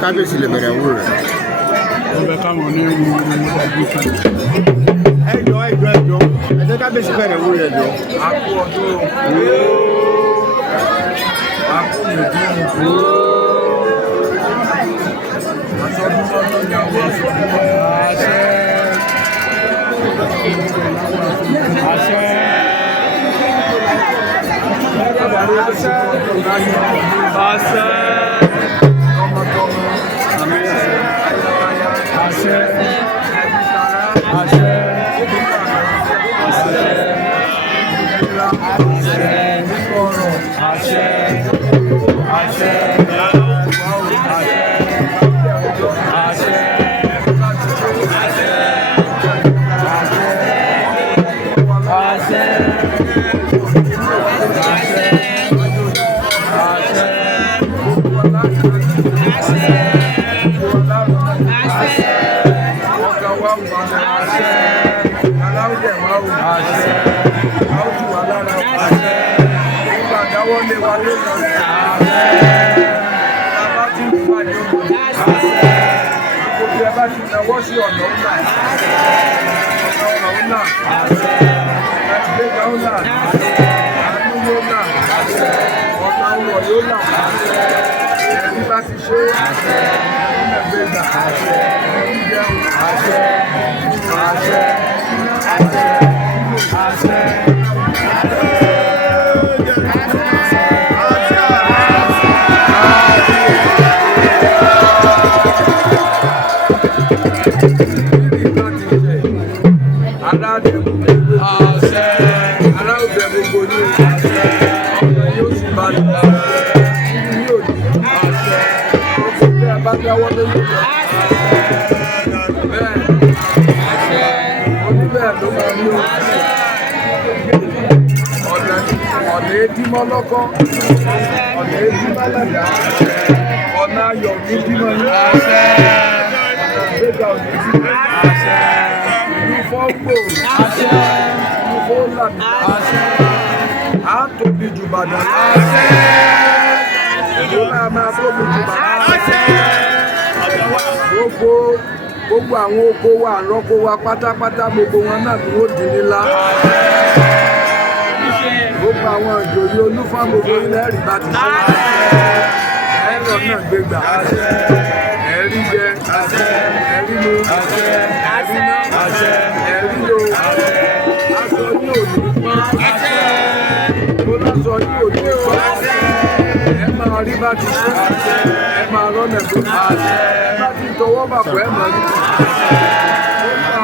Kábíyèsí lè bẹ̀rẹ̀ wúrò rẹ̀. Ọbẹ̀ káwọn ní ewu ọdún kan. Ẹjọ́ ẹ jẹ́ kábíyèsí bẹ̀rẹ̀ wúrò rẹ̀ jọ. A kú ọdún a kú mẹ̀dúnmù àsọdún ọdún ní àwọn àsọdún àṣẹ àṣẹ àṣẹ. What's your number? Ọ̀nà èdìmọ́ lọ́kọ́, ọ̀nà èdìmọ́ lẹ́dà, ọ̀nà ayọ̀ ní dìmọ́ ní àṣẹ, ọ̀nà ìgbéga òní dìmọ́ àṣẹ, ìlú fọ́gbò àṣẹ, ìlú fọ́lànà àṣẹ, à ń tóbi jù Ìbàdàn àṣẹ, ìlú náà máa tóbi jù Ìbàdàn àṣẹ, gbogbo àwọn oko wa àrọ́kọ wa pátápátá gbogbo wọn náà ni ó di nílá. Gbogbo àwọn ìjòyè olúfà gbogbo ilẹ̀ rí bá ti ṣe ẹ̀rọ náà gbégbà ẹ̀rí jẹ ẹ̀rí mu ẹ̀rí ná ẹ̀rí lo aṣọ ní òní pọ́n tó lọ́sọ ní òní pọ́n ẹ máa rí bá ti ṣe ẹ máa rọ́nà tó ẹ bá ti tọwọ́ bàbọ̀ ẹ máa rí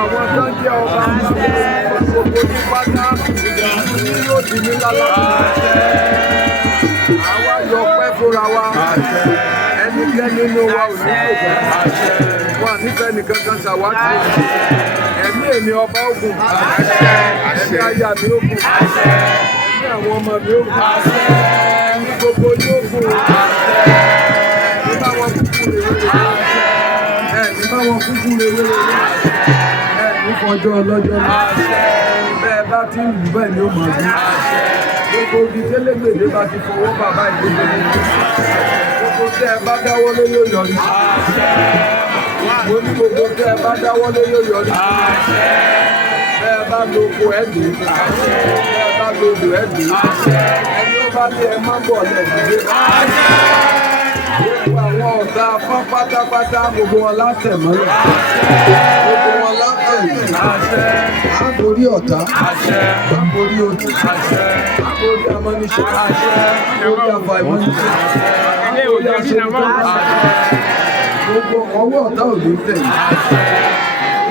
àwọn tó ń jẹ́ ọba gbogbo ní pátá yóò di ní lálá àwa yọ pẹ́ fúnra wa ẹnikẹ́ni nínú wa ò ní kò wà nífẹ̀ẹ́ nìkan kan ṣàwádìí ẹ̀mí èmi ọba Ògùn ẹ̀mí aya mi Ògùn ẹ̀mí àwọn ọmọ mi Ògùn ẹ̀mí gbogbo ní Ògùn ẹ̀mí báwọn kúkú rèé ẹ̀mí báwọn kúkú rèé fọjọ́ ọlọ́jọ́ náà bẹ́ẹ̀ bá ti ń lù bẹ́ẹ̀ ni ó máa bí gbogbo ibi télégbèdé bá ti fọwọ́ bàbá ìgbésẹ̀ gbogbo tẹ́ ẹ bá dáwọ́ lé yóò yọrí mo ní gbogbo tẹ́ ẹ bá dáwọ́ lé yóò yọrí bẹ́ẹ̀ bá lo oko ẹ̀dùn bẹ́ẹ̀ bá lo odò ẹ̀dùn ẹni ó bá lé ẹ má bọ̀ lẹ́ẹ̀dùn Gbogbo àwọn ọ̀tá afán pátápátá gbogbo wọn látẹ̀mọ́lẹ̀. Gbogbo wọn látẹ̀yìn. À ń borí ọ̀tá. À ń borí odi. À ń borí amọ́niṣẹ́. À ń borí àfàìmọ́niṣẹ́. À ń borí aṣèlú. Gbogbo ọwọ́ ọ̀tá ò ní tẹ̀yìn.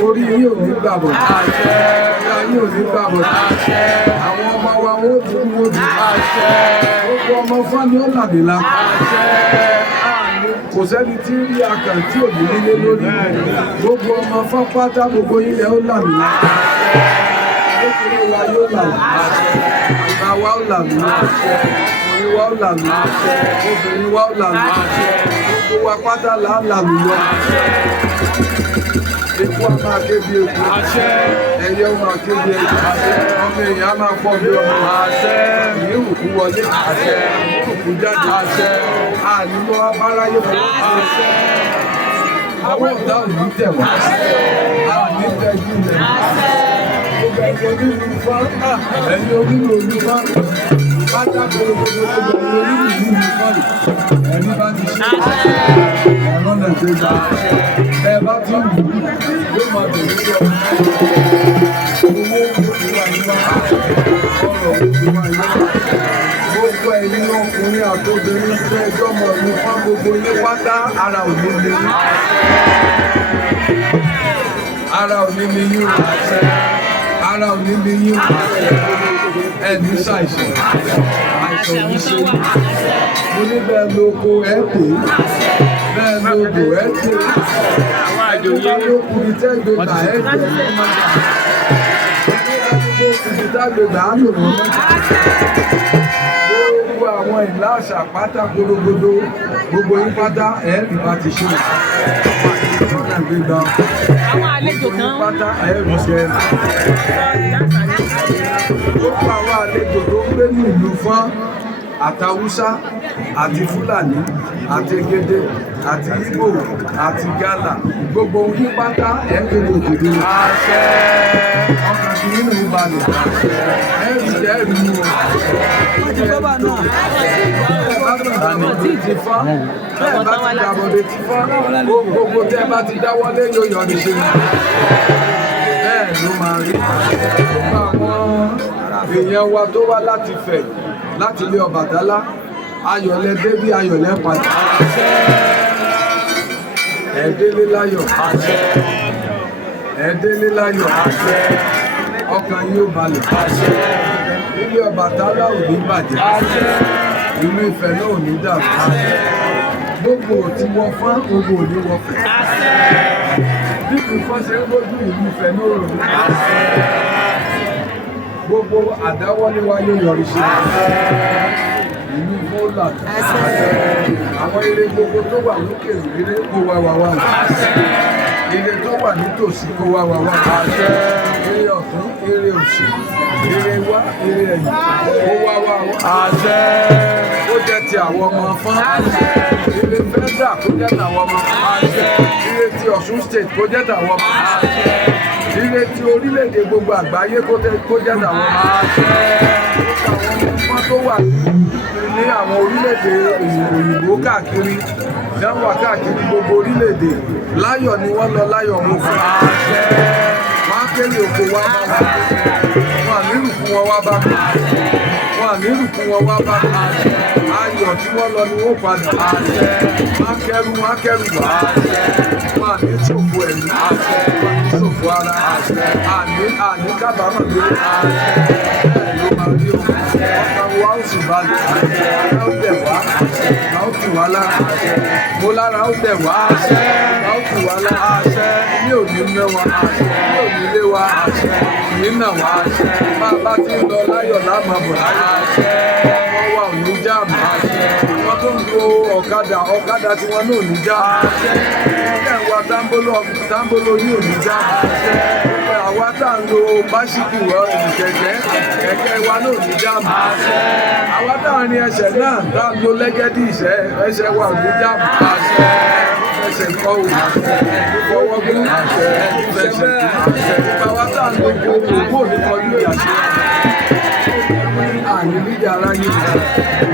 Orí yín ò ní gbàbọ̀. Ọ̀gá yín ò ní gbàbọ̀. Àwọn ọmọ wa wọ́n dúró wọ́n dùn. Gbogbo ọmọ fáni ó làbìlà. Kò sẹ́ni tí ń rí akàn tí ò ní nílé lórí. Gbogbo ọmọ fán pátá gbogbo ilẹ̀ ó làbìlà. Kékeré wa yóò làbìlà. Àgbà wa ó làbìlà. Ọkùnrin wa ó làbìlà. Obìnrin wa ó làbìlà. Gbogbo wa pátá là á làbìlà. Eku a máa ké bí eku. Ẹyẹ ó máa ké bí ẹyẹ. Ọmọ èèyàn á máa fọ́ bí ọmọ. Ìyíwùkú wọlé. Ìyíwùkú jáde. Àníwọ abáráyé fún. Àwọn ọ̀dà ò ní tẹ̀ wá. Àní tẹ́jú rẹ̀. Gbogbo ẹ̀yẹ onírúurú fún. Ẹ̀yẹ onírúurú fún. Pátá gbogbo onírúurú fún. Ẹ̀rí bá ti ṣe. Ẹ̀rọ náà ṣe gbà. Ẹ bá ti ń wù ú, yóò máa bẹ̀rẹ̀ sí ọmọ. Owó oṣù wa ní wá, ọ̀rọ̀ oṣù wa ní wá. Gbogbo ẹ̀yin ọkùnrin àtobìnrin fún ẹjọ́ mọ̀ ní fún gbogbo ilé pátá ara ò ní lè ní. Ara ò ní lè yín o. Ara ò ní lè yín o. Ẹni ṣàìsàn. Àìsàn ní ṣe. Mo ní bẹ́ẹ̀ lóko ẹ̀ pè é. Bẹ́ẹ̀ lóko ẹ̀ pè é. Ìjọba ló kú ní tẹ́gbẹ̀gbà ẹ̀ jẹ́ ọmọ ìdágbègbà á lò wọ́n mọ́ta. Gbogbo àwọn ìlà àṣà pátá gbogbogbò gbogbo yín pátá ẹ̀ẹ́rì bá ti ṣe. Ìjọba gbégbá. Àwọn àlejò kan. Pátá ẹ̀ẹ́rì ṣe. Gbogbo àwọn àlejò tó ń gbé ní ìlú Fọ́n àtàwùsá àti Fúlàní àti Egede àti Ìgbò àti Gálà gbogbo yín pátá ẹ̀ẹ́kẹ̀rẹ̀ òkèdè ọkàn sí nínú ìbalẹ̀ ẹ̀rì ẹ̀rì mú o. Ti fọ́ bẹ́ẹ̀ bá ti dàbọ̀dé ti fọ́ gbogbo tẹ́ bá ti dáwọ́lé yóò yọrí ṣe bẹ́ẹ̀ ló máa rí. Gbogbo àwọn èèyàn wa tó wá láti Ifẹ̀ láti ilé Ọbàtálá ayọ̀lẹ̀ débí ayọ̀lẹ̀ padà. Ẹ̀ẹ́délé láyọ̀. Ẹ̀ẹ́délé láyọ̀. Ọkàn yóò balẹ̀. Ilé Ọbàtálá ò ní bàjẹ́. Ìlú Ifẹ̀ náà ò ní dàrú. Gbogbo tí wọ́n fán gbogbo ò ní wọ́n fẹ̀. Bí ìfọ́n ṣe ń lójú ìlú Ifẹ̀ náà rò ní. Gbogbo àdáwọ́lé wa yóò yọrí sí ìlú Mọ́là. Àwọn ire gbogbo tó wà lókè rere kó wá wá wá. Ire tó wà nítòsí kó wá wá wá. Ire ọ̀tún, ire òsì, ire wá, ire ẹ̀yìn kó wá wá wá. Ó jẹ́ ti àwọn ọmọ Fọ́n. Ire fẹ́dà kó jẹ́ tàwọn ọmọ. Ire ti Ọ̀ṣun State kó jẹ́ tàwọn ọmọ. Ire ti orílẹ̀-èdè gbogbo àgbáyé kó jẹ́ tàwọn ọmọ. Àwọn ọmọ tó wà ní àwọn orílẹ̀-èdè òyìnbó káàkiri dáwà káàkiri gbogbo orílẹ̀-èdè láyọ̀ ni wọ́n lọ láyọ̀ mú fún wọn kéré òkú wá bá wọn àmírù fún wọn wá bá wọn àmírù fún wọn wá bá ayọ̀ tí wọ́n lọ ni wọ́n padà wọn kẹrù wá wọn àní ṣòfò ẹ̀mí wọn àní ṣòfò ara àní kábàámọ̀ lórí ló máa rí o ọkàn wa ó sì balẹ̀ ara ó tẹ̀ wá a ó tù wá lára mo lára ó tẹ̀ wá a ó tù wá lára ilé òní ná wa ilé òní lé wa ìní nà wá bá a bá ti ń lọ láyọ̀ lámàbọ̀ wọ́n wà ò ní jáàmù wọ́n tó ń lo ọ̀kadà tí wọ́n náà ní jáàmù ẹ̀ wá táńbóló ní òní jáàmù àwa tá à ń lo báṣíkì kẹ̀kẹ́ wa náà ní jáàmù àwa tá à ń rin ẹsẹ̀ náà tá à ń lo lẹ́gẹ́dì ẹsẹ̀ wa ò ní jáàmù ẹsẹ̀ kọ́ ò fọwọ́ gbé ẹsẹ̀ àwa tá à ń lo gbogbo òní kọjú ìyàṣẹ́ àní níjà aráyé.